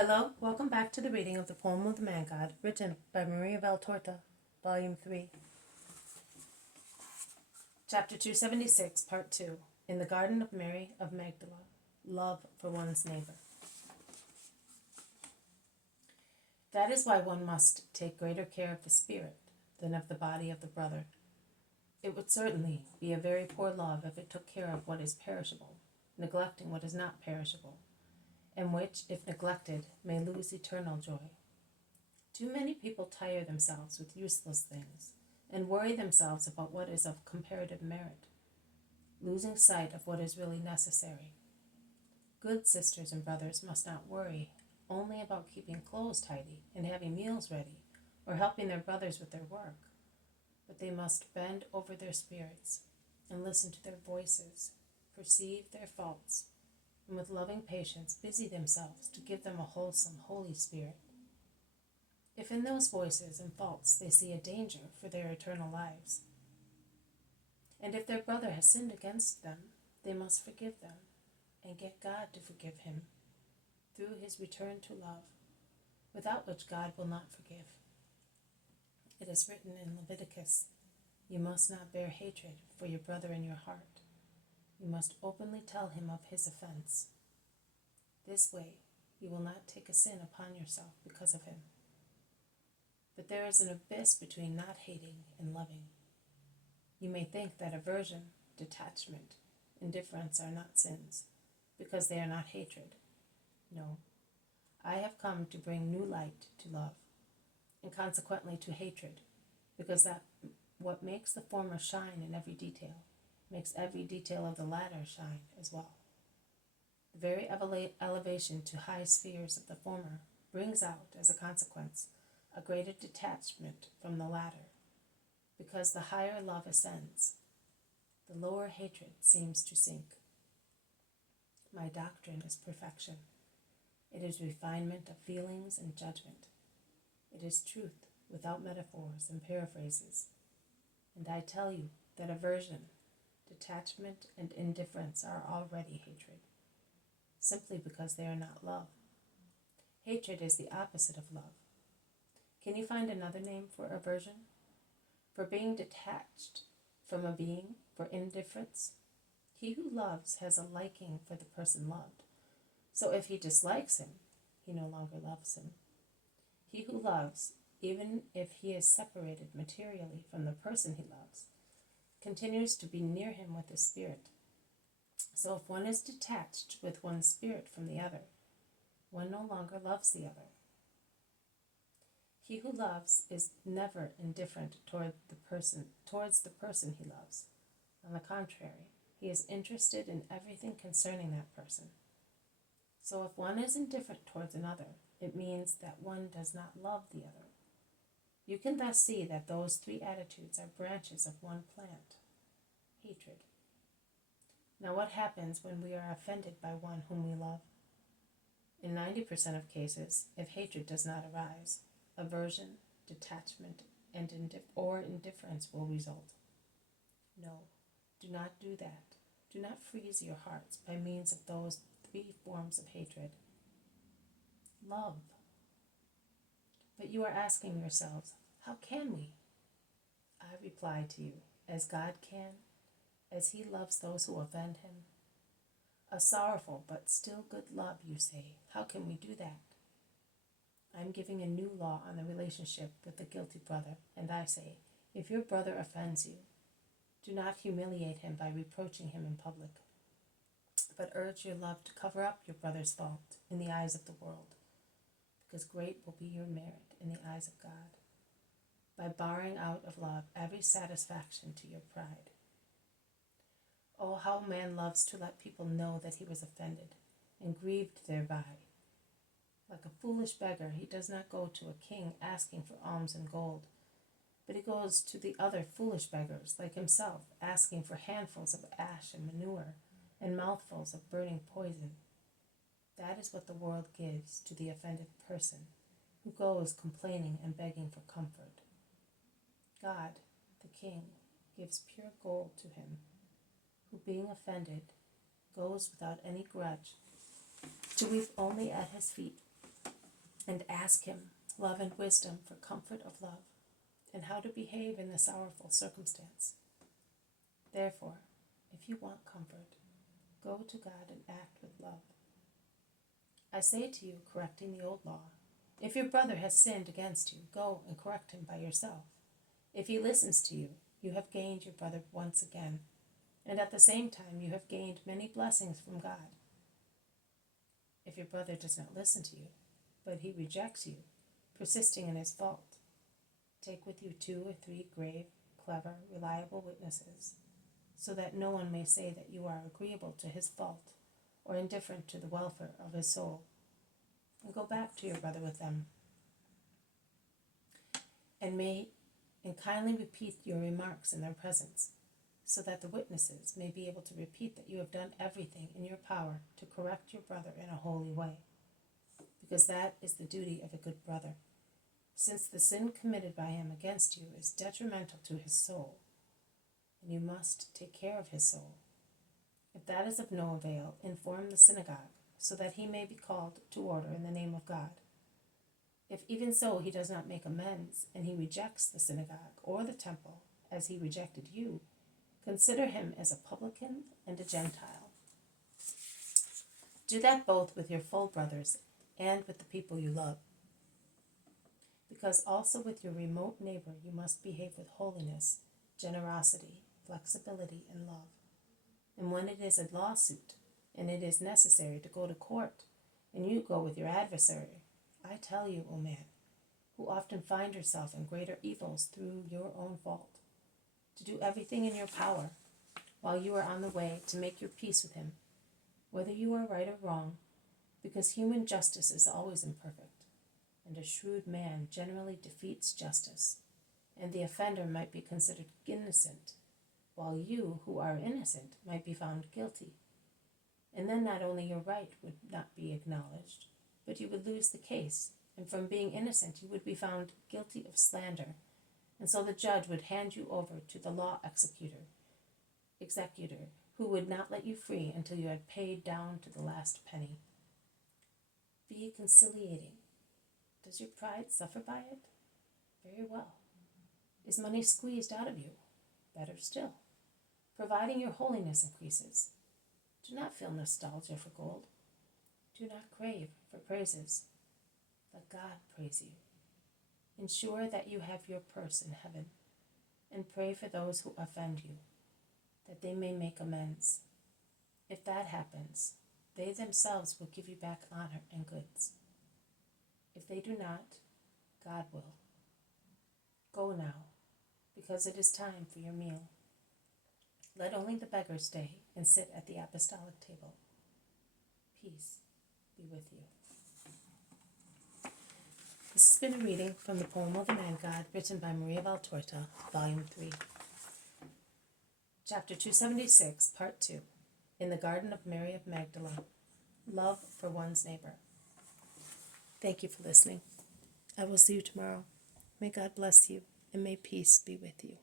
Hello, welcome back to the reading of the poem of the Man God, written by Maria Valtorta, Volume 3. Chapter 276, Part 2, In the Garden of Mary of Magdala, Love for One's Neighbor. That is why one must take greater care of the spirit than of the body of the brother. It would certainly be a very poor love if it took care of what is perishable, neglecting what is not perishable, and which, if neglected, may lose eternal joy. Too many people tire themselves with useless things, and worry themselves about what is of comparative merit, losing sight of what is really necessary. Good sisters and brothers must not worry only about keeping clothes tidy and having meals ready, or helping their brothers with their work, but they must bend over their spirits and listen to their voices, perceive their faults, and with loving patience busy themselves to give them a wholesome, holy spirit. If in those voices and faults they see a danger for their eternal lives, and if their brother has sinned against them, they must forgive them and get God to forgive him through his return to love, without which God will not forgive. It is written in Leviticus, "You must not bear hatred for your brother in your heart. You must openly tell him of his offense. This way you will not take a sin upon yourself because of him." But there is an abyss between not hating and loving. You may think that aversion, detachment, indifference are not sins, because they are not hatred. No, I have come to bring new light to love, and consequently to hatred, because that what makes the former shine in every detail makes every detail of the latter shine as well. The very elevation to high spheres of the former brings out, as a consequence, a greater detachment from the latter, because the higher love ascends, the lower hatred seems to sink. My doctrine is perfection. It is refinement of feelings and judgment. It is truth without metaphors and paraphrases. And I tell you that aversion, detachment, and indifference are already hatred, simply because they are not love. Hatred is the opposite of love. Can you find another name for aversion? For being detached from a being, for indifference? He who loves has a liking for the person loved. So if he dislikes him, he no longer loves him. He who loves, even if he is separated materially from the person he loves, continues to be near him with his spirit. So if one is detached with one's spirit from the other, one no longer loves the other. He who loves is never indifferent towards the person he loves. On the contrary, he is interested in everything concerning that person. So if one is indifferent towards another, it means that one does not love the other. You can thus see that those three attitudes are branches of one plant, hatred. Now what happens when we are offended by one whom we love? In 90% of cases, if hatred does not arise, aversion, detachment, and indifference will result. No, do not do that. Do not freeze your hearts by means of those three forms of hatred. Love. But you are asking yourselves, how can we? I reply to you, as God can, as he loves those who offend him. A sorrowful but still good love, you say. How can we do that? I am giving a new law on the relationship with the guilty brother, and I say, if your brother offends you, do not humiliate him by reproaching him in public, but urge your love to cover up your brother's fault in the eyes of the world, because great will be your merit in the eyes of God, by barring out of love every satisfaction to your pride. Oh, how man loves to let people know that he was offended and grieved thereby. Like a foolish beggar, he does not go to a king asking for alms and gold, but he goes to the other foolish beggars like himself, asking for handfuls of ash and manure and mouthfuls of burning poison. That is what the world gives to the offended person, who goes complaining and begging for comfort. God, the King, gives pure gold to him, who, being offended, goes without any grudge to weep only at his feet and ask him love and wisdom for comfort of love, and how to behave in the sorrowful circumstance. Therefore, if you want comfort, go to God and act with love. I say to you, correcting the old law, if your brother has sinned against you, go and correct him by yourself. If he listens to you, you have gained your brother once again, and at the same time you have gained many blessings from God. If your brother does not listen to you, but he rejects you, persisting in his fault, take with you 2 or 3 grave, clever, reliable witnesses, so that no one may say that you are agreeable to his fault or indifferent to the welfare of his soul. And go back to your brother with them, and kindly repeat your remarks in their presence, so that the witnesses may be able to repeat that you have done everything in your power to correct your brother in a holy way, because that is the duty of a good brother, since the sin committed by him against you is detrimental to his soul, and you must take care of his soul. If that is of no avail, inform the synagogue, so that he may be called to order in the name of God. If even so he does not make amends, and he rejects the synagogue or the temple, as he rejected you, consider him as a publican and a Gentile. Do that both with your full brothers and with the people you love, because also with your remote neighbor you must behave with holiness, generosity, flexibility, and love. And when it is a lawsuit, and it is necessary to go to court, and you go with your adversary, I tell you, O man, who often find yourself in greater evils through your own fault, to do everything in your power, while you are on the way to make your peace with him, whether you are right or wrong, because human justice is always imperfect, and a shrewd man generally defeats justice, and the offender might be considered innocent, while you, who are innocent, might be found guilty. And then not only your right would not be acknowledged, but you would lose the case, and from being innocent you would be found guilty of slander, and so the judge would hand you over to the law executor, who would not let you free until you had paid down to the last penny. Be conciliating. Does your pride suffer by it? Very well. Is money squeezed out of you? Better still. Providing your holiness increases. Do not feel nostalgia for gold. Do not crave for praises. Let God praise you. Ensure that you have your purse in heaven, and pray for those who offend you, that they may make amends. If that happens, they themselves will give you back honor and goods. If they do not, God will. Go now, because it is time for your meal. Let only the beggar stay and sit at the apostolic table. Peace be with you. This has been a reading from the poem of the Man God, written by Maria Valtorta, Volume 3. Chapter 276, Part 2. In the Garden of Mary of Magdala. Love for one's neighbor. Thank you for listening. I will see you tomorrow. May God bless you, and may peace be with you.